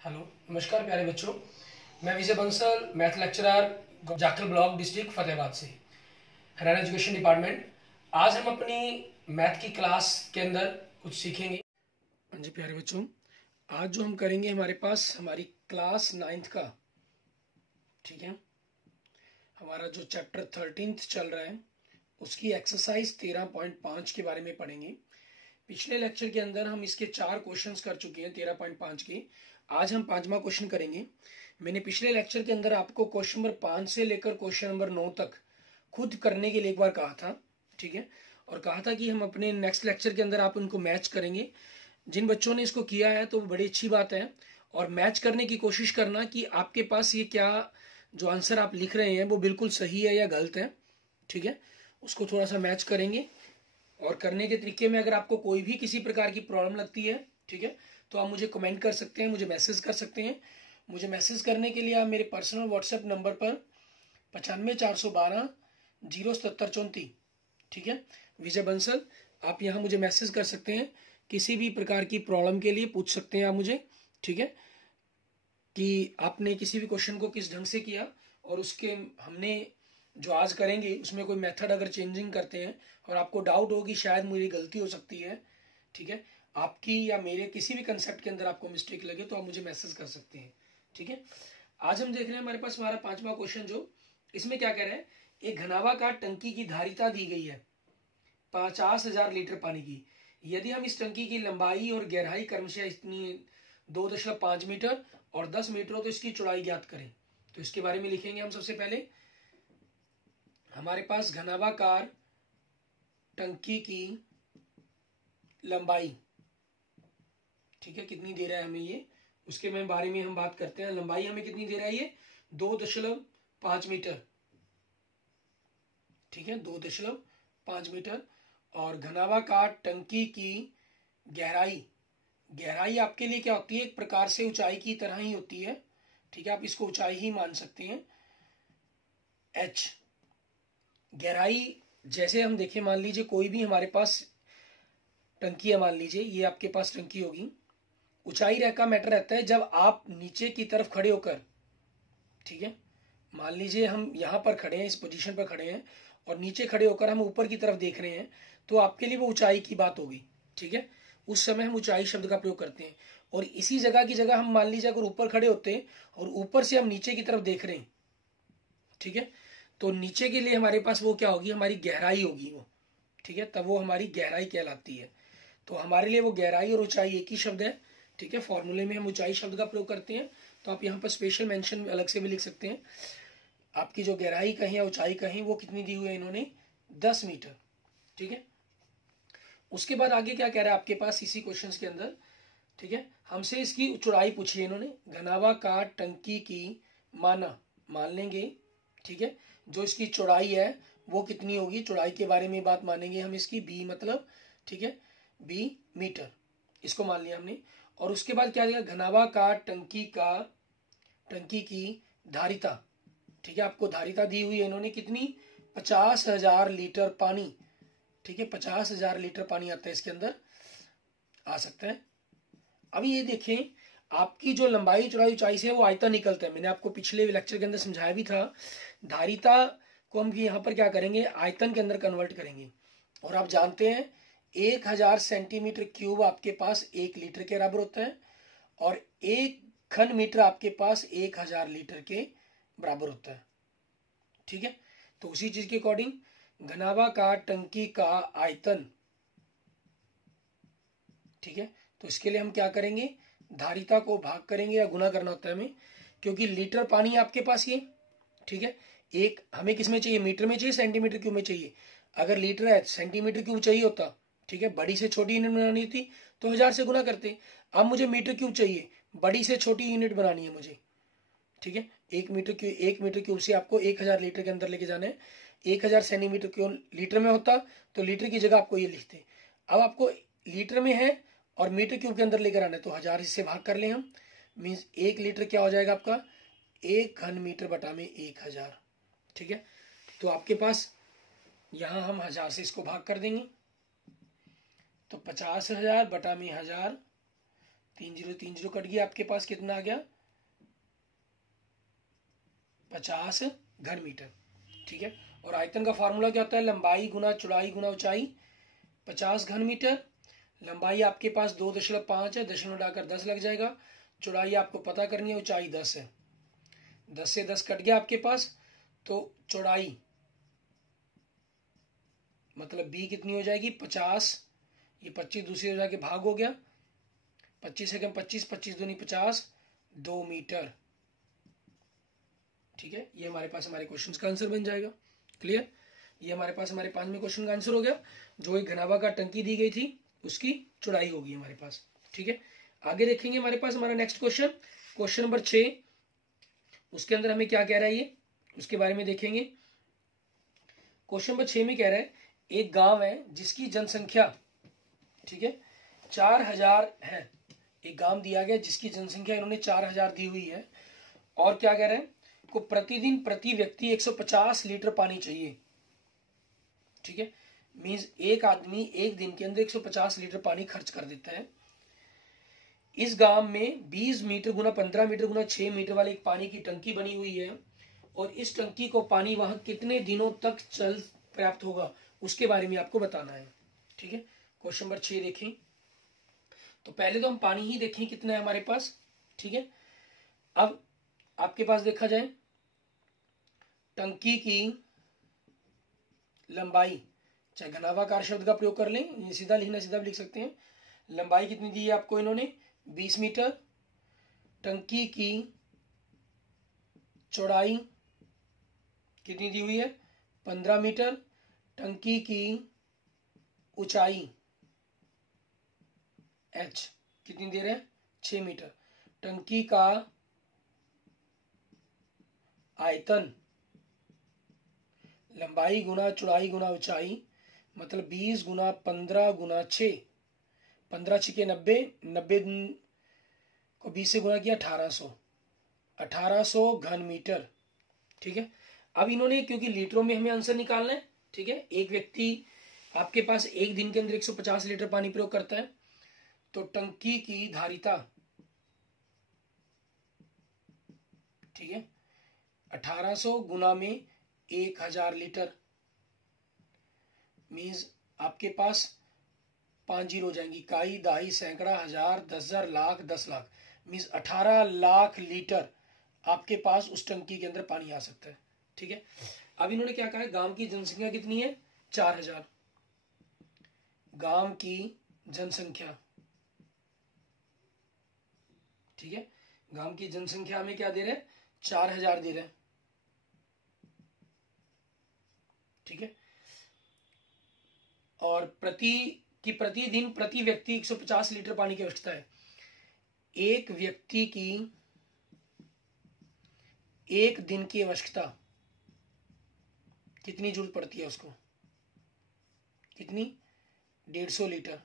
Hello, नमस्कार प्यारे बच्चों। मैं Vijay Bansal, math lecturer, Jakhal block, district Fatehabad से, हरियाणा एजुकेशन डिपार्टमेंट। आज हम अपनी मैथ की क्लास के अंदर कुछ सीखेंगे। हाँ जी प्यारे बच्चों, आज जो हम करेंगे हमारे पास हमारी क्लास 9th का, ठीक है, हमारा जो चैप्टर 13th चल रहा है उसकी एक्सरसाइज 13.5 के बारे में पढ़ेंगे। पिछले लेक्चर के अंदर हम इसके 4 क्वेश्चंस कर चुके हैं 13.5 के। आज हम 5वां क्वेश्चन करेंगे। मैंने पिछले लेक्चर के अंदर आपको क्वेश्चन नंबर 5 से लेकर क्वेश्चन नंबर 9 तक खुद करने के लिए एक बार कहा था, ठीक है, और कहा था कि हम अपने नेक्स्ट लेक्चर के अंदर आप उनको मैच करेंगे। जिन बच्चों ने इसको किया है तो बड़ी अच्छी बात है, और मैच करने की कोशिश करना कि आपके पास ये क्या जो आंसर आप लिख रहे हैं वो बिल्कुल सही है या गलत है, ठीक है। उसको थोड़ा सा मैच करेंगे, और करने के तरीके में अगर आपको कोई भी किसी प्रकार की प्रॉब्लम लगती है, ठीक है, तो आप मुझे कमेंट कर सकते हैं, मुझे मैसेज कर सकते हैं। मुझे मैसेज करने के लिए आप मेरे पर्सनल व्हाट्सएप नंबर पर 95 412 07734, ठीक है, विजय बंसल, आप यहाँ मुझे मैसेज कर सकते हैं। किसी भी प्रकार की प्रॉब्लम के लिए पूछ सकते हैं आप मुझे, ठीक है, कि आपने किसी भी क्वेश्चन को किस ढंग से किया, और उसके हमने जो आज करेंगे उसमें कोई मेथड अगर चेंजिंग करते हैं और आपको डाउट हो कि शायद मेरी गलती हो सकती है, ठीक है, आपकी या मेरे किसी भी कंसेप्ट के अंदर आपको मिस्टेक लगे तो आप मुझे मैसेज कर सकते हैं, ठीक है। आज हम देख रहे हैं हमारे पास हमारा 5वां क्वेश्चन, जो इसमें क्या कह रहा है, एक घनाभाकार टंकी की धारिता दी गई है 50,000 लीटर पानी की। यदि हम इस टंकी की लंबाई और गहराई क्रमशः इतनी 2.5 मीटर और 10 मीटर हो तो इसकी चौड़ाई ज्ञात करें। तो इसके बारे में लिखेंगे हम। सबसे पहले हमारे पास घनाभाकार टंकी की लंबाई, ठीक है, कितनी दे रहा है हमें ये, उसके में बारे में हम बात करते हैं। लंबाई हमें कितनी दे रहा है ये, 2.5 मीटर, ठीक है, 2.5 मीटर। और घनाभाकार टंकी की गहराई, गहराई आपके लिए क्या होती है, एक प्रकार से ऊंचाई की तरह ही होती है, ठीक है, आप इसको ऊंचाई ही मान सकते हैं। h गहराई, जैसे हम देखें, मान लीजिए कोई भी हमारे पास टंकी है, मान लीजिए ये आपके पास टंकी होगी, ऊंचाई का मैटर रहता है जब आप नीचे की तरफ खड़े होकर, ठीक है, मान लीजिए हम यहाँ पर खड़े हैं, इस पोजीशन पर खड़े हैं, और नीचे खड़े होकर हम ऊपर की तरफ देख रहे हैं, तो आपके लिए वो ऊंचाई की बात होगी, ठीक है। उस समय हम ऊंचाई शब्द का प्रयोग करते हैं। और इसी जगह की जगह हम मान लीजिए अगर ऊपर खड़े होते हैं और ऊपर से हम नीचे की तरफ देख रहे हैं, ठीक है, तो नीचे के लिए हमारे पास वो क्या होगी, हमारी गहराई होगी वो, ठीक है, तब वो हमारी गहराई कहलाती है। तो हमारे लिए वो गहराई और ऊंचाई एक ही शब्द है, ठीक है। फॉर्मूले में हम ऊंचाई शब्द का प्रयोग करते हैं, तो आप यहाँ पर स्पेशल मेंशन अलग से भी लिख सकते हैं। आपकी जो गहराई कहीं या ऊंचाई कहीं वो कितनी दी हुई है इन्होंने, 10 मीटर, ठीक है। उसके बाद आगे क्या कह रहा है आपके पास इसी क्वेश्चन के अंदर, ठीक है, हमसे इसकी चौड़ाई पूछी है इन्होंने। घनाभाकार टंकी की मान लेंगे, ठीक है, जो इसकी चौड़ाई है वो कितनी होगी, चौड़ाई के बारे में बात मानेंगे हम इसकी, बी मतलब, ठीक है, बी मीटर, इसको मान लिया हमने। और उसके बाद क्या दिया, घनाभाकार टंकी की धारिता, ठीक है, आपको धारिता दी हुई है इन्होंने कितनी, 50,000 लीटर पानी, ठीक है, 50,000 लीटर पानी आता है इसके अंदर, आ सकता है। अभी ये देखें, आपकी जो लंबाई चौड़ाई ऊंचाई से है वो आयतन निकलता है। मैंने आपको पिछले लेक्चर के अंदर समझाया भी था। धारिता को हम यहाँ पर क्या करेंगे, आयतन के अंदर कन्वर्ट करेंगे। और आप जानते हैं 1000 सेंटीमीटर क्यूब आपके पास 1 लीटर के बराबर होता है, और 1 घन मीटर आपके पास 1000 लीटर के बराबर होता है, ठीक है। तो उसी चीज के अकॉर्डिंग घनाभाकार टंकी का आयतन, ठीक है, तो इसके लिए हम क्या करेंगे, धारिता को भाग करेंगे या गुना करना होता है हमें, क्योंकि लीटर पानी आपके पास ये, ठीक है, एक हमें किस में चाहिए, मीटर में चाहिए, सेंटीमीटर क्यूब में चाहिए। अगर लीटर है सेंटीमीटर क्यूब चाहिए होता, ठीक है, बड़ी से छोटी यूनिट बनानी थी तो 1000 से गुना करते। अब मुझे मीटर क्यूब चाहिए, बड़ी से छोटी यूनिट बनानी है मुझे, ठीक है। 1 मीटर क्यूब से आपको 1000 लीटर के अंदर लेके जाना है। 1000 सेंटीमीटर क्यूब लीटर में होता तो लीटर की जगह आपको ये लिखते। अब आपको लीटर में है और मीटर क्यूब के अंदर लेकर आना है, तो 1000 इससे भाग कर ले हम, मीन्स 1 लीटर क्या हो जाएगा आपका, 1 घन मीटर बटा में 1000, ठीक है। तो आपके पास यहाँ हम 1000 से इसको भाग कर देंगे, तो 50,000 बटा में 1000, 3 जीरो कट गया, आपके पास कितना आ गया 50 घन मीटर। ठीक है, और आयतन का फार्मूला क्या होता है, लंबाई गुना चौड़ाई गुना ऊंचाई, 50 घन मीटर। लंबाई आपके पास 2.5 है, दशमलव डालकर 10 लग जाएगा। चौड़ाई आपको पता करनी है, ऊंचाई 10 है, 10 से 10 कट गया आपके पास, तो चौड़ाई मतलब बी कितनी हो जाएगी 50, ये 25 दूसरी हो जाके भाग हो गया, 25 एकम 25, 25 दूनी 50, 2 मीटर। ठीक है, ये हमारे पास हमारे क्वेश्चन का आंसर बन जाएगा। क्लियर, ये हमारे पास हमारे 5वें क्वेश्चन का आंसर हो गया। जो एक घनाभाकार टंकी दी गई थी उसकी चौड़ाई होगी हमारे पास। ठीक है, आगे देखेंगे हमारे पास हमारा नेक्स्ट क्वेश्चन, क्वेश्चन नंबर 6। उसके अंदर हमें क्या कह रहा है ये, उसके बारे में देखेंगे। क्वेश्चन नंबर 6 में कह रहा है एक गांव है जिसकी जनसंख्या, ठीक है, 4000 है। एक गांव दिया गया जिसकी जनसंख्या इन्होंने 4000 दी हुई है, और क्या कह रहे हैं को प्रतिदिन प्रति व्यक्ति 150 लीटर पानी चाहिए। ठीक है, मींस एक आदमी एक दिन के अंदर 150 लीटर पानी खर्च कर देता है। इस गांव में 20 मीटर गुना 15 मीटर गुना 6 मीटर वाली एक पानी की टंकी बनी हुई है, और इस टंकी को पानी वहां कितने दिनों तक चल प्राप्त होगा उसके बारे में आपको बताना है। ठीक है, क्वेश्चन नंबर 6 देखें। तो पहले तो हम पानी ही देखें कितना है हमारे पास। ठीक है, अब आपके पास देखा जाए टंकी की लंबाई, चाहे घनाभाकार शब्द का प्रयोग कर लें, सीधा लिखना सीधा भी लिख सकते हैं। लंबाई कितनी दी है आपको इन्होंने 20 मीटर। टंकी की चौड़ाई कितनी दी हुई है 15 मीटर। टंकी की ऊंचाई h कितनी दे रहे हैं 6 मीटर। टंकी का आयतन लंबाई गुना चौड़ाई गुना ऊंचाई मतलब 20 गुना 15 गुना 6, 15 छिके 90, 90 को 20 से गुना किया 1800 घन मीटर। ठीक है, अब इन्होंने क्योंकि लीटरों में हमें आंसर निकालना है, ठीक है, एक व्यक्ति आपके पास एक दिन के अंदर 150 लीटर पानी प्रयोग करता है, तो टंकी की धारिता, ठीक है, 1800 गुना में 1000 लीटर, मीन्स आपके पास 5 जीरो हो जाएंगी, इकाई दहाई सैकड़ा हजार 10,000 लाख 10 लाख, मीन्स 18 लाख लीटर आपके पास उस टंकी के अंदर पानी आ सकता है। ठीक है, अब इन्होंने क्या कहा है गांव की जनसंख्या कितनी है 4000। गांव की जनसंख्या, ठीक है, गांव की जनसंख्या में क्या दे रहे हैं 4000 दे रहे हैं। ठीक है, और प्रतिदिन प्रति व्यक्ति 150 लीटर पानी की आवश्यकता है। एक व्यक्ति की एक दिन की आवश्यकता कितनी जरूरत पड़ती है उसको, कितनी 150 लीटर।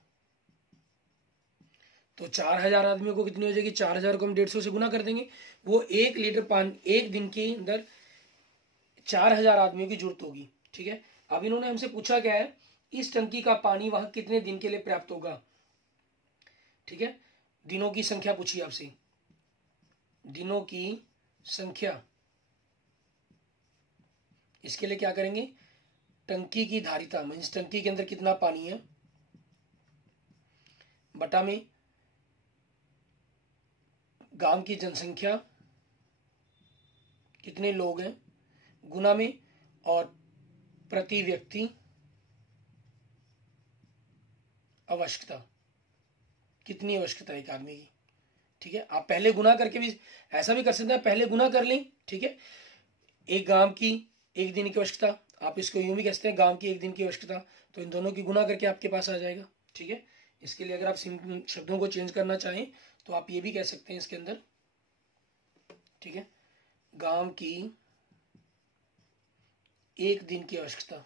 तो 4000 आदमियों को कितनी हो जाएगी, 4000 को हम 150 से गुना कर देंगे, वो 1 लीटर पानी एक दिन के अंदर 4000 आदमियों की जरूरत होगी। ठीक है, अब इन्होंने हमसे पूछा क्या है इस टंकी का पानी वहां कितने दिन के लिए पर्याप्त होगा। ठीक है, दिनों की संख्या पूछी आपसे, दिनों की संख्या, इसके लिए क्या करेंगे टंकी की धारिता मीन्स टंकी के अंदर कितना पानी है बटा में गांव की जनसंख्या कितने लोग हैं गुना में और प्रति व्यक्ति आवश्यकता कितनी आवश्यकता है एक आदमी की। ठीक है, आप पहले गुना करके भी ऐसा भी कर सकते हैं, पहले गुना कर लें। ठीक है, एक गांव की एक दिन की आवश्यकता, आप इसको यूं भी कह सकते हैं गांव की एक दिन की आवश्यकता, तो इन दोनों की गुना करके आपके पास आ जाएगा। ठीक है, इसके लिए अगर आप शब्दों को चेंज करना चाहें तो आप ये भी कह सकते हैं इसके अंदर। ठीक है, गांव की एक दिन की आवश्यकता।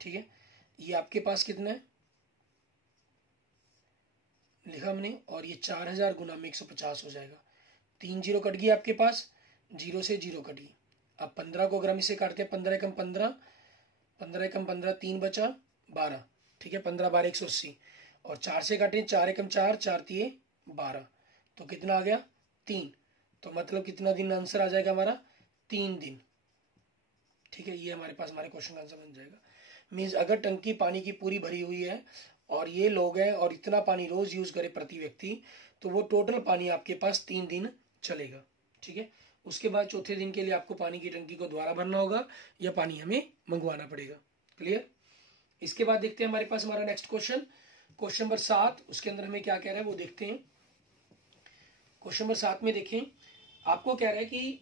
ठीक है, ये आपके पास कितना है लिखा हमने, और ये 4000 गुना में 150 हो जाएगा। 3 जीरो कट गई आपके पास, जीरो से जीरो कट गई। अब 15 को अगर हम इसे काटते हैं 15 एकम 15, 15 एकम 15, 3 बचा 12, ठीक है, 15 12 180, और 4 से काटें, 4 एकम 4, 4 तिये 12, तो कितना आ गया 3। तो मतलब कितना दिन आंसर आ जाएगा हमारा 3 दिन। ठीक है, ये हमारे पास हमारे क्वेश्चन का आंसर बन जाएगा। मीन्स अगर टंकी पानी की पूरी भरी हुई है और ये लोग हैं और इतना पानी रोज यूज करे प्रति व्यक्ति, तो वो टोटल पानी आपके पास 3 दिन चलेगा। ठीक है, उसके बाद चौथे दिन के लिए आपको पानी की टंकी को दोबारा भरना होगा या पानी हमें मंगवाना पड़ेगा। क्लियर। इसके बाद देखते हैं हमारे पास हमारा नेक्स्ट क्वेश्चन, क्वेश्चन नंबर 7। उसके अंदर हमें क्या कह रहा है वो देखते हैं। क्वेश्चन नंबर 7 में देखें, आपको कह रहा है कि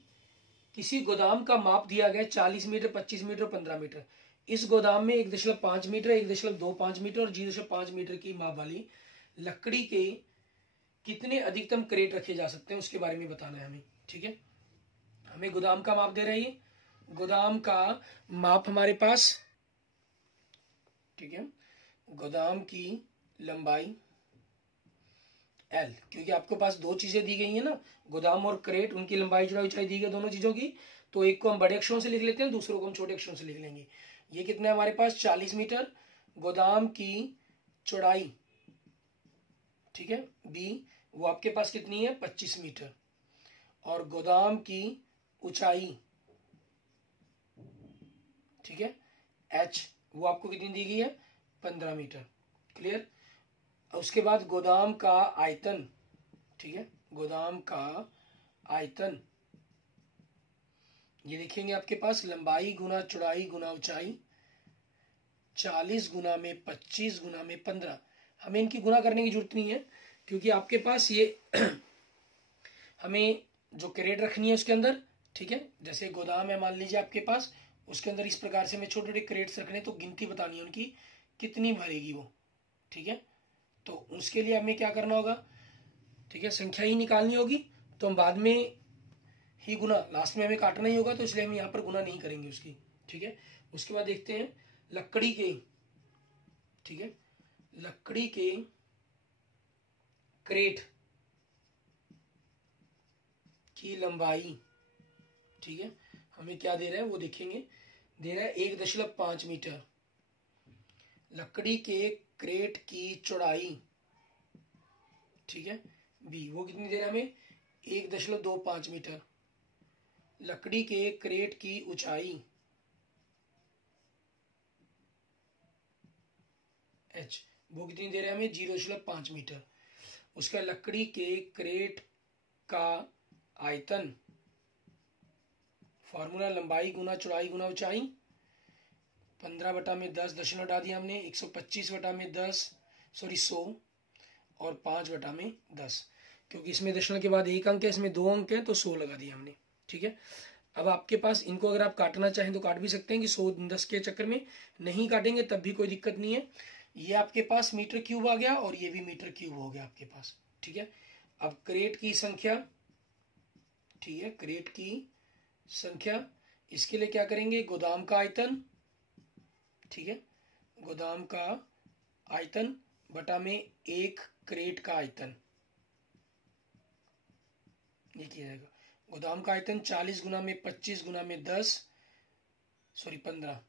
किसी गोदाम का माप दिया गया 40 मीटर, 25 मीटर, 15 मीटर। इस गोदाम में 1.5 मीटर, 1.25 मीटर और 0.5 मीटर की माप वाली लकड़ी के कितने अधिकतम क्रेट रखे जा सकते हैं उसके बारे में बताना है हमें। ठीक है, हमें गोदाम का माप दे रहा है ये, गोदाम का माप हमारे पास, ठीक है, गोदाम की लंबाई L, क्योंकि आपके पास दो चीजें दी गई है ना, गोदाम और क्रेट, उनकी लंबाई चौड़ाई ऊंचाई दी गई दोनों चीजों की, तो एक को हम बड़े अक्षरों से लिख लेते हैं, दूसरों को हम छोटे अक्षरों से लिख लेंगे। ये कितना है हमारे पास 40 मीटर, गोदाम की चौड़ाई, ठीक है, B, वो आपके पास कितनी है 25 मीटर, और गोदाम की ऊंचाई, ठीक है, H, वो आपको कितनी दी गई है 15 मीटर। क्लियर। उसके बाद गोदाम का आयतन, ठीक है, गोदाम का आयतन, ये देखेंगे आपके पास लंबाई गुना चौड़ाई गुना ऊंचाई, 40 गुना में 25 गुना में 15। हमें इनकी गुना करने की जरूरत नहीं है, क्योंकि आपके पास ये हमें जो क्रेट रखनी है उसके अंदर, ठीक है, जैसे गोदाम है मान लीजिए आपके पास, उसके अंदर इस प्रकार से हमें छोटे छोटे क्रेट्स रखने, तो गिनती बतानी है उनकी कितनी भरेगी वो। ठीक है, तो उसके लिए हमें क्या करना होगा, ठीक है, संख्या ही निकालनी होगी, तो हम बाद में ही गुना, लास्ट में हमें काटना ही होगा, तो इसलिए हम यहाँ पर गुना नहीं करेंगे उसकी। ठीक है, उसके बाद देखते हैं लकड़ी के, ठीक है, लकड़ी के क्रेट की लंबाई, ठीक है, हमें क्या दे रहा है वो देखेंगे, दे रहा है 1.5 मीटर। लकड़ी के क्रेट की चौड़ाई, ठीक है, B, वो कितनी दे रहा है हमें 1.25 मीटर। लकड़ी के क्रेट की ऊंचाई H, वो कितनी दे रहा है हमें 0.5 मीटर। उसका लकड़ी के क्रेट का आयतन, फॉर्मूला लंबाई गुना चौड़ाई गुना ऊंचाई, 15/10 दशमलव हटा दिया हमने, 125/10, सॉरी 100, और 5/10, क्योंकि इसमें दशमलव के बाद एक अंक है, इसमें 2 अंक है, तो 100 लगा दिया हमने। ठीक है, अब आपके पास इनको अगर आप काटना चाहें तो काट भी सकते हैं, कि 100 10 के चक्कर में नहीं काटेंगे तब भी कोई दिक्कत नहीं है। ये आपके पास मीटर क्यूब आ गया और ये भी मीटर क्यूब हो गया आपके पास। ठीक है, अब क्रेट की संख्या, ठीक है, क्रेट की संख्या, इसके लिए क्या करेंगे, गोदाम का आयतन, ठीक है, गोदाम का आयतन बटा में एक क्रेट का आयतन, ये किया जाएगा। गोदाम का आयतन 40 गुना में 25 गुना में 10, सॉरी 15,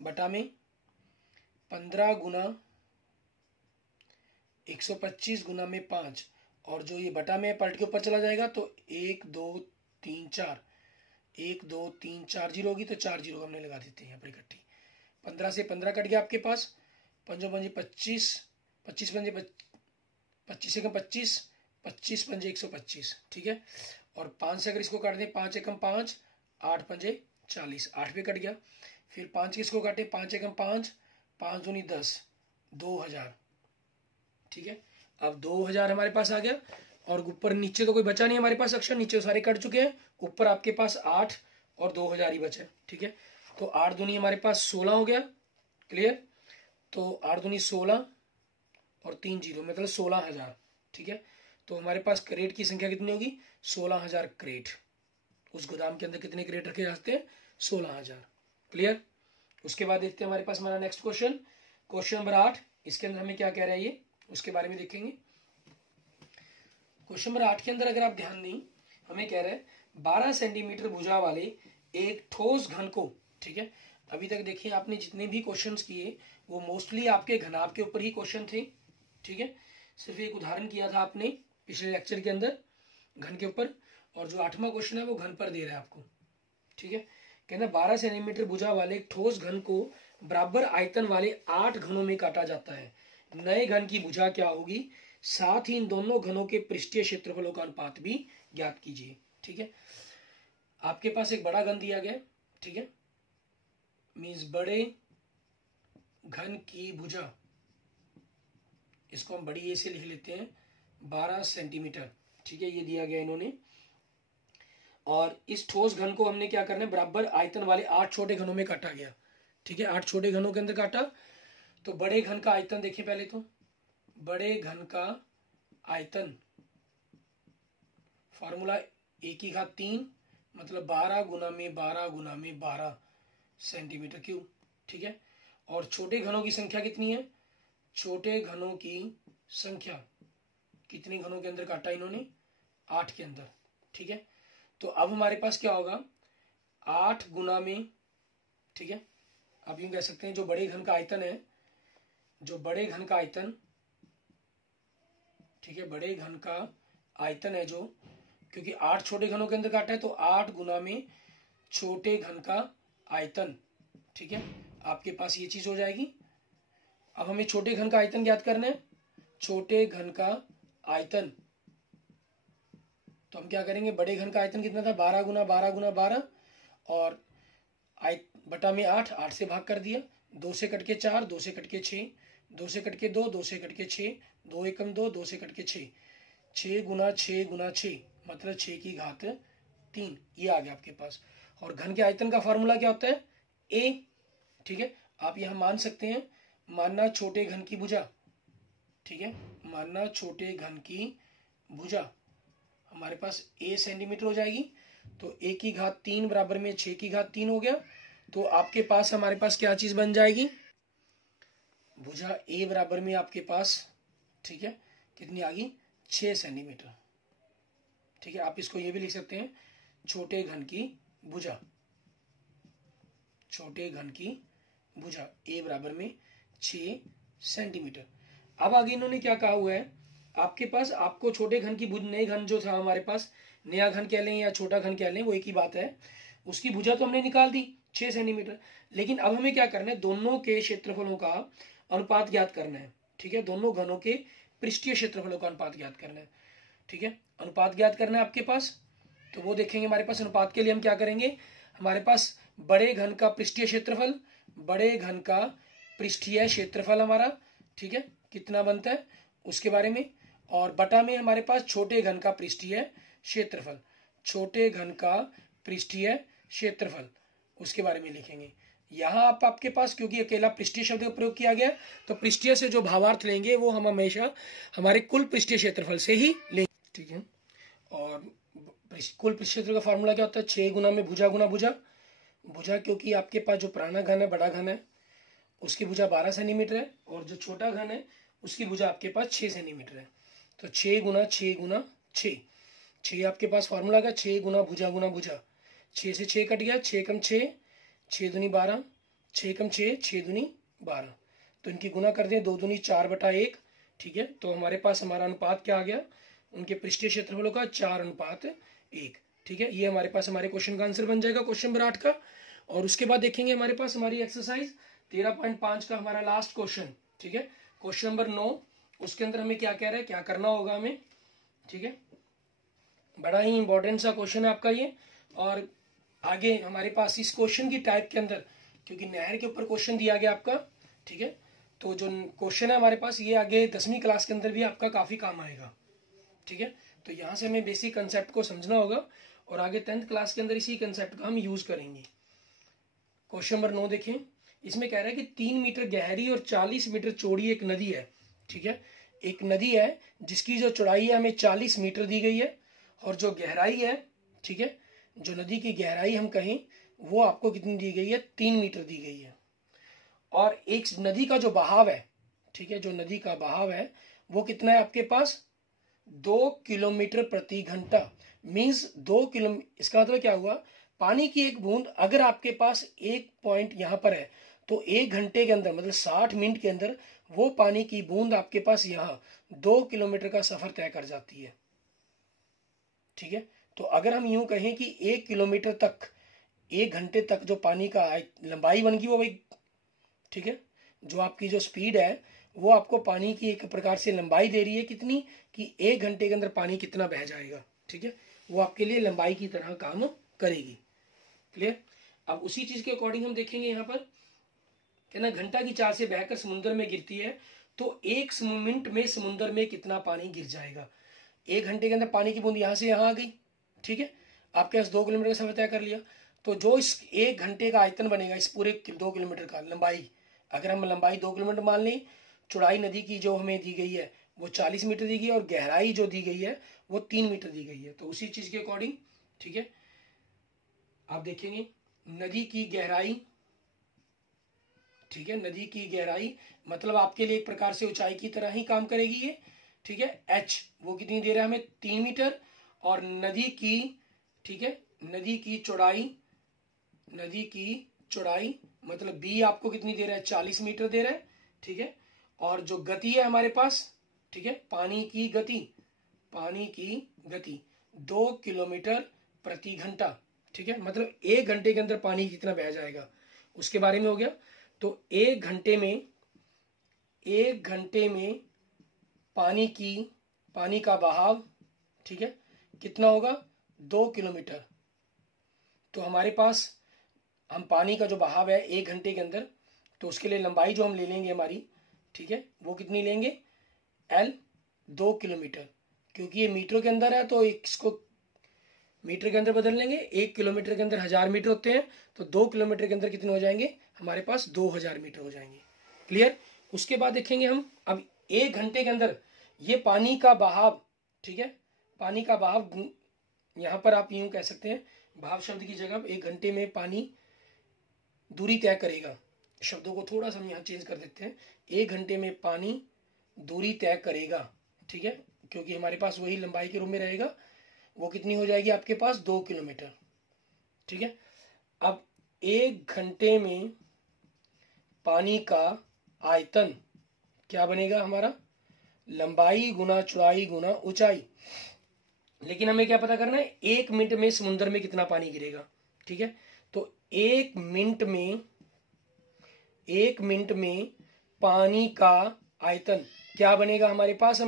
बटा में 15 गुना 125 गुना में 5, और जो ये बटा में पलट के ऊपर चला जाएगा तो 1 2 3 4, 1 2 3 4 जीरो होगी, तो 4 जीरो हमने लगा देते हैं यहाँ पर इकट्ठी। 15 से 15 कट गया आपके पास, 5 पंजे 25, 25 पंजे 25 एकम 25, 25 पंजे 125। ठीक है, और 5 से अगर इसको काट दें, 5 एकम 5, 8 पंजे 40, 8 पे कट गया। फिर 5 किसको काटे, 5 एकम 5, 5 दूनी 10, 2000। ठीक है, अब 2000 हमारे पास आ गया, और ऊपर नीचे तो कोई बचा नहीं हमारे पास अक्षर, नीचे सारे कट चुके हैं, ऊपर आपके पास 8 और 2000 ही बचे। ठीक है, तो 8 दूनी हमारे पास 16 हो गया। क्लियर, तो 8 दूनी 16 और 3 जीरो मतलब 16,000। ठीक है, तो हमारे पास क्रेट की संख्या कितनी होगी, 16,000 क्रेट। उस गोदाम के अंदर कितने क्रेट रखे जाते हैं, 16,000। क्लियर। उसके बाद देखते हैं हमारे पास हमारा नेक्स्ट क्वेश्चन, क्वेश्चन नंबर 8। इसके अंदर हमें क्या कह रहा है ये, उसके बारे में देखेंगे। क्वेश्चन नंबर 8 के अंदर अगर आप ध्यान दें, हमें कह रहा है 12 सेंटीमीटर भुजा वाले एक ठोस घन को, ठीक है, अभी तक देखिए आपने जितने भी क्वेश्चंस किए वो मोस्टली आपके घनाभ के ऊपर ही क्वेश्चन थे, ठीक है। सिर्फ एक उदाहरण किया था आपने पिछले लेक्चर के अंदर घन के ऊपर, और जो 8वां क्वेश्चन है वो घन पर दे रहा है आपको, ठीक है। कहना 12 सेंटीमीटर भुजा वाले एक ठोस घन को बराबर आयतन वाले 8 घनों में काटा जाता है। नए घन की भुजा क्या होगी, साथ ही इन दोनों घनों के पृष्ठीय क्षेत्रफलों का अनुपात भी ज्ञात कीजिए, ठीक है। आपके पास एक बड़ा घन दिया गया, ठीक है, मीन्स बड़े घन की भुजा, इसको हम बड़ी ए से लिख लेते हैं, 12 सेंटीमीटर, ठीक है, ये दिया गया इन्होंने। और इस ठोस घन को हमने क्या करना है, बराबर आयतन वाले 8 छोटे घनों में काटा गया, ठीक है, 8 छोटे घनों के अंदर काटा। तो बड़े घन का आयतन देखिए पहले, तो बड़े घन का आयतन फॉर्मूला a⁴ मतलब 12 गुना में 12 गुना में 12 सेंटीमीटर क्यूब, ठीक है। और छोटे घनों की संख्या कितनी है, छोटे घनों की संख्या कितने घनों के अंदर काटा इन्होंने, 8 के अंदर, ठीक है। तो अब हमारे पास क्या होगा, 8 गुना में, ठीक है, आप यूं कह सकते हैं जो बड़े घन का आयतन है, जो बड़े घन का आयतन, ठीक है, बड़े घन का आयतन है जो, क्योंकि 8 छोटे घनों के अंदर काटा है तो 8 गुना में छोटे घन का आयतन, ठीक है, आपके पास ये चीज हो जाएगी। अब हमें छोटे घन का आयतन ज्ञात करना है, छोटे घन का आयतन, तो हम क्या करेंगे, बड़े घन का आयतन कितना था, 12 गुना 12 गुना 12, और बटा में 8, 8 से भाग कर दिया, 2 से कट के 4, 2 से कट के 6, 2 से कट के 2, 2 से कट के 6, 2 एकम 2, 2 से कट के 6, 6 गुना 6 गुना 6 मतलब 6 की घात 3, ये आ गया आपके पास। और घन के आयतन का फार्मूला क्या होता है, a, ठीक है। आप यहां मान सकते हैं, मानना छोटे घन की भुजा, ठीक है, मानना छोटे घन की भुजा हमारे पास a सेंटीमीटर हो जाएगी, तो a⁴ बराबर में 6⁴ हो गया। तो आपके पास हमारे पास क्या चीज बन जाएगी, भुजा a बराबर में आपके पास, ठीक है, कितनी आ गई, 6 सेंटीमीटर, ठीक है। आप इसको ये भी लिख सकते हैं, छोटे घन की भुजा, छोटे घन की भुजा a बराबर में 6 सेंटीमीटर। अब आगे इन्होंने क्या कहा हुआ है, आपके पास आपको छोटे घन की नए घन जो था हमारे पास, नया घन कह लें या छोटा घन कह लें, वो एक ही बात है, उसकी भुजा तो हमने निकाल दी 6 सेंटीमीटर। लेकिन अब हमें क्या करना है, दोनों के क्षेत्रफलों का अनुपात ज्ञात करना है, ठीक है, दोनों घनों के पृष्ठीय क्षेत्रफलों का अनुपात ज्ञात करना है, ठीक है, अनुपात ज्ञात करना है आपके पास। तो वो देखेंगे हमारे पास अनुपात के लिए हम क्या करेंगे, हमारे पास बड़े घन का पृष्ठीय क्षेत्रफल, बड़े घन का पृष्ठीय क्षेत्रफल हमारा, ठीक है, कितना बनता है उसके बारे में, और बटा में हमारे पास छोटे घन का पृष्ठीय क्षेत्रफल, छोटे घन का पृष्ठीय क्षेत्रफल, उसके बारे में लिखेंगे। यहाँ आपके पास क्योंकि अकेला पृष्ठीय शब्द का प्रयोग किया गया, तो पृष्ठीय से जो भावार्थ लेंगे वो हम हमेशा हमारे कुल पृष्ठीय क्षेत्रफल से ही लेंगे, ठीक है। और कुल पृष्ठीय क्षेत्रफल का फार्मूला क्या होता है, 6 गुना में भुजा गुना भुजा, भुजा क्योंकि आपके पास जो पुराना घन है, बड़ा घन है, उसकी भुजा 12 सेंटीमीटर है, और जो छोटा घन है उसकी भुजा आपके पास 6 सेंटीमीटर है। तो 6 गुना 6 गुना 6, 6 आपके पास फार्मूला का 6 गुना भुजा, 6 से 6 कट गया, 6 कम 6, 6 दूनी 12, 6 कम 6, 6 दूनी 12, तो इनकी गुना कर दें, 2 दूनी 4/1, ठीक है। तो हमारे पास हमारा अनुपात क्या आ गया, उनके पृष्ठीय क्षेत्रफलों का 4:1, ठीक है। ये हमारे पास हमारे क्वेश्चन का आंसर बन जाएगा, क्वेश्चन नंबर 8 का। और उसके बाद देखेंगे हमारे पास हमारी एक्सरसाइज 13.5 का हमारा लास्ट क्वेश्चन, ठीक है, क्वेश्चन नंबर 9। उसके अंदर हमें क्या कह रहा है, क्या करना होगा हमें, ठीक है, बड़ा ही इंपॉर्टेंट सा क्वेश्चन है आपका ये। और आगे हमारे पास इस क्वेश्चन की टाइप के अंदर, क्योंकि नहर के ऊपर क्वेश्चन दिया गया आपका, ठीक है, तो जो क्वेश्चन है हमारे पास ये आगे 10वीं क्लास के अंदर भी आपका काफी काम आएगा, ठीक है। तो यहाँ से हमें बेसिक कंसेप्ट को समझना होगा, और आगे 10th क्लास के अंदर इसी कंसेप्ट का हम यूज करेंगे। क्वेश्चन नंबर 9 देखें, इसमें कह रहा है कि 3 मीटर गहरी और 40 मीटर चौड़ी एक नदी है, ठीक है, एक नदी है जिसकी जो चौड़ाई है हमें 40 मीटर दी गई है, और जो गहराई है, ठीक है, जो नदी की गहराई हम कहें वो आपको कितनी दी गई है, 3 मीटर दी गई है। और एक नदी का जो बहाव है, ठीक है, जो नदी का बहाव है वो कितना है आपके पास, 2 किलोमीटर प्रति घंटा, मीन्स 2 किलोमीटर, इसका मतलब क्या हुआ, पानी की एक बूंद अगर आपके पास एक पॉइंट यहाँ पर है तो 1 घंटे के अंदर मतलब 60 मिनट के अंदर वो पानी की बूंद आपके पास यहाँ 2 किलोमीटर का सफर तय कर जाती है। ठीक है, तो अगर हम यूं कहें कि 1 किलोमीटर तक 1 घंटे तक जो पानी का लंबाई बन गई वो भाई, ठीक है, जो आपकी जो स्पीड है वो आपको पानी की एक प्रकार से लंबाई दे रही है कितनी, कि 1 घंटे के अंदर पानी कितना बह जाएगा। ठीक है, वो आपके लिए लंबाई की तरह काम करेगी। क्लियर। अब उसी चीज के अकॉर्डिंग हम देखेंगे यहाँ पर कहना घंटा की चाल से बहकर समुद्र में गिरती है तो 1 मिनट में समुद्र में कितना पानी गिर जाएगा। 1 घंटे के अंदर पानी की बूंद यहाँ से यहाँ आ गई। ठीक है, आपके पास 2 किलोमीटर का सफर तय कर लिया, तो जो इस 1 घंटे का आयतन बनेगा इस पूरे 2 किलोमीटर का लंबाई, अगर हम लंबाई 2 किलोमीटर मान लें, चौड़ाई नदी की जो हमें दी गई है वो 40 मीटर दी गई है और गहराई जो दी गई है वो 3 मीटर दी गई है। तो उसी चीज के अकॉर्डिंग, ठीक है, आप देखेंगे नदी की गहराई, ठीक है, नदी की गहराई मतलब आपके लिए एक प्रकार से ऊंचाई की तरह ही काम करेगी ये। ठीक है, एच वो कितनी दे रहा है हमें 3 मीटर, और नदी की, ठीक है, नदी की चौड़ाई मतलब बी आपको कितनी दे रहा है 40 मीटर दे रहा है। ठीक है, और जो गति है हमारे पास, ठीक है, पानी की गति 2 किलोमीटर प्रति घंटा। ठीक है, मतलब 1 घंटे के अंदर पानी कितना बह जाएगा उसके बारे में हो गया। तो 1 घंटे में पानी का बहाव, ठीक है, कितना होगा 2 किलोमीटर। तो हमारे पास हम पानी का जो बहाव है 1 घंटे के अंदर, तो उसके लिए लंबाई जो हम ले लेंगे हमारी, ठीक है, वो कितनी लेंगे L 2 किलोमीटर, क्योंकि ये मीटर के अंदर है तो इसको मीटर के अंदर बदल लेंगे। 1 किलोमीटर के अंदर 1000 मीटर होते हैं, तो 2 किलोमीटर के अंदर कितने हो जाएंगे हमारे पास 2000 मीटर हो जाएंगे। क्लियर। उसके बाद देखेंगे हम अब 1 घंटे के अंदर ये पानी का बहाव, ठीक है, पानी का बहाव, यहां पर आप यूं कह सकते हैं बहाव शब्द की जगह 1 घंटे में पानी दूरी तय करेगा। शब्दों को थोड़ा सा हम यहाँ चेंज कर देते हैं, 1 घंटे में पानी दूरी तय करेगा। ठीक है, क्योंकि हमारे पास वही लंबाई के रूप में रहेगा, वो कितनी हो जाएगी आपके पास 2 किलोमीटर। ठीक है, अब 1 घंटे में पानी का आयतन क्या बनेगा हमारा, लंबाई गुना चौड़ाई गुना ऊंचाई। लेकिन हमें क्या पता करना है 1 मिनट में समुद्र में कितना पानी गिरेगा। ठीक है, तो 1 मिनट में पानी का आयतन क्या बनेगा हमारे पास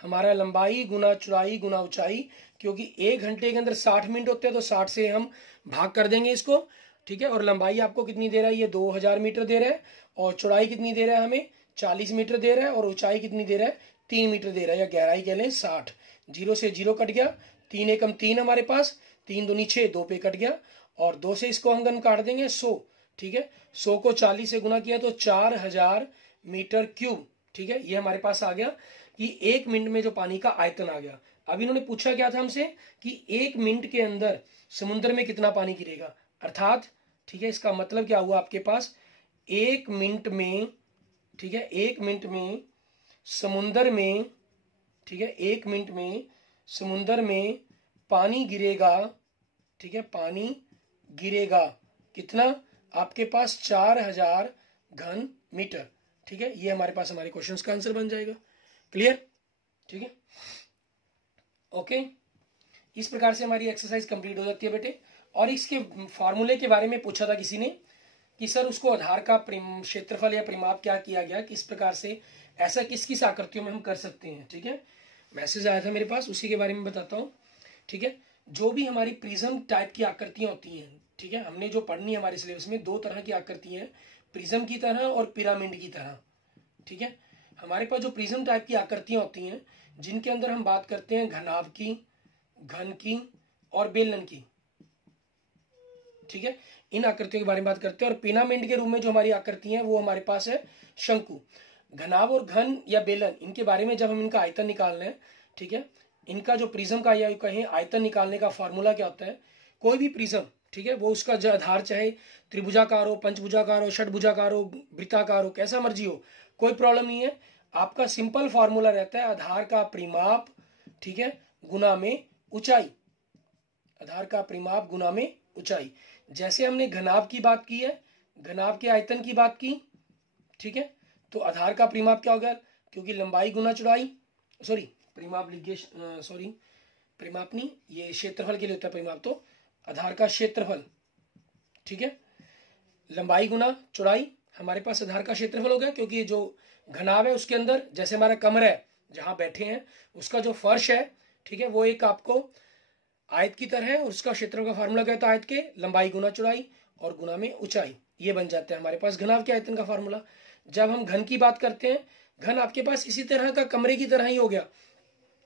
हमारा लंबाई गुना चौड़ाई गुना ऊंचाई, क्योंकि 1 घंटे के अंदर 60 मिनट होते हैं तो 60 से हम भाग कर देंगे इसको। ठीक है, और लंबाई आपको कितनी दे रहा है, ये 2000 मीटर दे रहा है, और चौड़ाई कितनी दे रहा है हमें 40 मीटर दे रहा है, और ऊंचाई कितनी दे रहा है 3 मीटर दे रहा है, या गहराई कह लें 60। 0 से 0 कट गया, 3 एकम 3 हमारे पास, 3 दूनी 6, 2 पे कट गया, और 2 से इसको हम काट देंगे 100। ठीक है, 100 को 40 से गुना किया तो 4000 मीटर क्यूब। ठीक है, ये हमारे पास आ गया कि 1 मिनट में जो पानी का आयतन आ गया। अब इन्होंने पूछा क्या था हमसे कि 1 मिनट के अंदर समुद्र में कितना पानी गिरेगा, अर्थात, ठीक है, इसका मतलब क्या हुआ आपके पास 1 मिनट में, ठीक है, 1 मिनट में समुद्र में, ठीक है, 1 मिनट में समुद्र में पानी गिरेगा। ठीक है, पानी गिरेगा कितना आपके पास 4000 घन मीटर। ठीक है, ये हमारे पास हमारे क्वेश्चंस का आंसर बन जाएगा। क्लियर। ठीक है, ओके, इस प्रकार से हमारी एक्सरसाइज कंप्लीट हो जाती है बेटे। और इसके फॉर्मूले के बारे में पूछा था किसी ने कि सर उसको आधार का क्षेत्रफल या परिमाप क्या किया गया, किस प्रकार से ऐसा किस किस आकृतियों में हम कर सकते हैं। ठीक है, मैसेज आया था मेरे पास, उसी के बारे में बताता हूँ। ठीक है, जो भी हमारी प्रिज्म टाइप की आकृतियां होती हैं, ठीक है, हमने जो पढ़नी है हमारे सिलेबस में 2 तरह की आकृतियां हैं, प्रिज्म की तरह और पिरामिड की तरह। ठीक है, हमारे पास जो प्रिज्म टाइप की आकृतियां होती हैं जिनके अंदर हम बात करते हैं घनाभ की, घन की और बेलन की। ठीक है, इन आकृतियों के बारे में बात करते हैं। और पिरामिड के रूप में जो हमारी आकृति है वो हमारे पास है शंकु। घनाभ और घन या बेलन, इनके बारे में जब हम इनका आयतन निकालना है, ठीक है, इनका जो प्रिज्म का या कहें आयतन निकालने का फॉर्मूला क्या होता है, कोई भी प्रिज्म, ठीक है, वो उसका जो आधार चाहे त्रिभुजाकार हो, पंचभुजाकार हो, षटभुजाकार हो, वृत्ताकार हो, कैसा मर्जी हो, कोई प्रॉब्लम नहीं है। आपका सिंपल फॉर्मूला रहता है आधार का परिमाप, ठीक है, गुना में ऊंचाई, आधार का परिमाप गुना में ऊंचाई। जैसे हमने घनाभ की बात की है, घनाभ के आयतन की बात की, ठीक है, तो आधार का परिमाप क्या होगा, क्योंकि लंबाई गुना चौड़ाई, सॉरी परिमाप लिखिए, सॉरी परिमाप नहीं, ये क्षेत्रफल के लिए होता है परिमाप, तो आधार का क्षेत्रफल, ठीक है, लंबाई गुना चौड़ाई, हमारे पास आधार का क्षेत्रफल हो गया, क्योंकि जो घनाभ है उसके अंदर जैसे हमारा कमरा है जहां बैठे हैं उसका जो फर्श है, ठीक है, वो एक आपको आयत की तरह है, और उसका क्षेत्रफल का फार्मूला क्या होता है, आयत के लंबाई गुना चौड़ाई और गुना में ऊंचाई, ये बन जाता है हमारे पास घनाभ के आयतन का फार्मूला। जब हम घन की बात करते हैं, घन आपके पास इसी तरह का कमरे की तरह ही हो गया,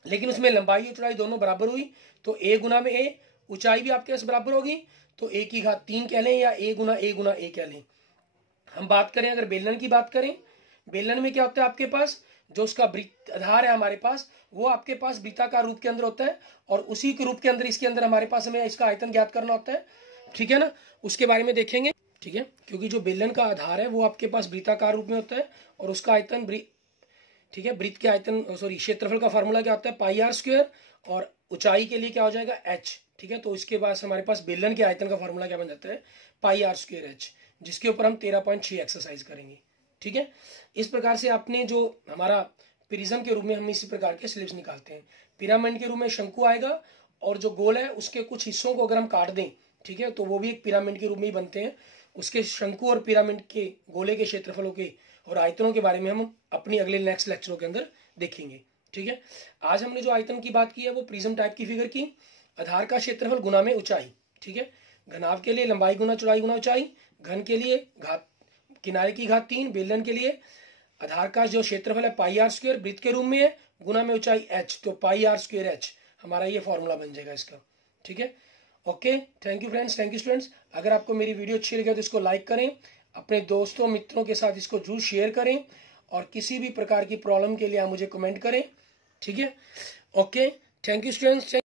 लेकिन उसमें लंबाई और चौड़ाई दोनों बराबर हुई, तो ए गुना में ए, ऊंचाई भी आपके पास बराबर होगी, तो ए की घात 3 कह लें या ए गुना ए कह लें। हम बात करें अगर बेलन की बात करें, बेलन में क्या होता है आपके पास, जो उसका वृत्त आधार है हमारे पास, वो आपके पास वृत्ताकार रूप के अंदर होता है, और उसी के रूप के अंदर इसके अंदर हमारे पास हमें इसका आयतन ज्ञात करना होता है, ठीक है ना, उसके बारे में देखेंगे, ठीक है, क्योंकि जो बेलन का आधार है वो आपके पास वृत्ताकार रूप में होता है, और उसका आयतन, ठीक है, वृत्त के आयतन, सॉरी क्षेत्रफल का फार्मूला क्या होता है, पाई आर स्क्वायर, और ऊंचाई के लिए क्या हो जाएगा, एच, ठीक है, तो इसके बाद हमारे पास बेलन के आयतन का फार्मूला क्या बन जाता है, पाई आर स्क्वायर एच, जिसके ऊपर हम 13.6 एक्सरसाइज करेंगे, ठीक है। इस प्रकार से आपने जो हमारा प्रिज्म के रूप में हम इसी प्रकार के स्लिप्स निकालते हैं, पिरामिड के रूप में शंकु आएगा, और जो गोल है उसके कुछ हिस्सों को अगर हम काट दें, ठीक है, तो वो भी एक पिरामिड के रूप में ही बनते हैं। उसके शंकु और पिरामिड के गोले के क्षेत्रफलों के और आयतनों के बारे में हम अपनी अगले नेक्स्ट लेक्चरों के अंदर देखेंगे, ठीक है। आज हमने जो आयतन की बात की है वो प्रिज्म टाइप की फिगर की, आधार का क्षेत्रफल गुना में ऊंचाई, ठीक है, घनाभ के लिए लंबाई गुना चौड़ाई गुना ऊंचाई, घन के लिए घात किनारे की घात 3, बेलन के लिए आधार का जो क्षेत्रफल है पाई आर स्क्वायर, वृत्त के रूप में है, गुना में ऊंचाई एच, तो पाई आर स्क्वायर एच हमारा ये फॉर्मूला बन जाएगा इसका, ठीक है। Okay, thank you friends, thank you students. अगर आपको मेरी वीडियो अच्छी लगे तो इसको लाइक करें, अपने दोस्तों मित्रों के साथ इसको जरूर शेयर करें, और किसी भी प्रकार की प्रॉब्लम के लिए आप मुझे कमेंट करें, ठीक है। Okay, thank you students.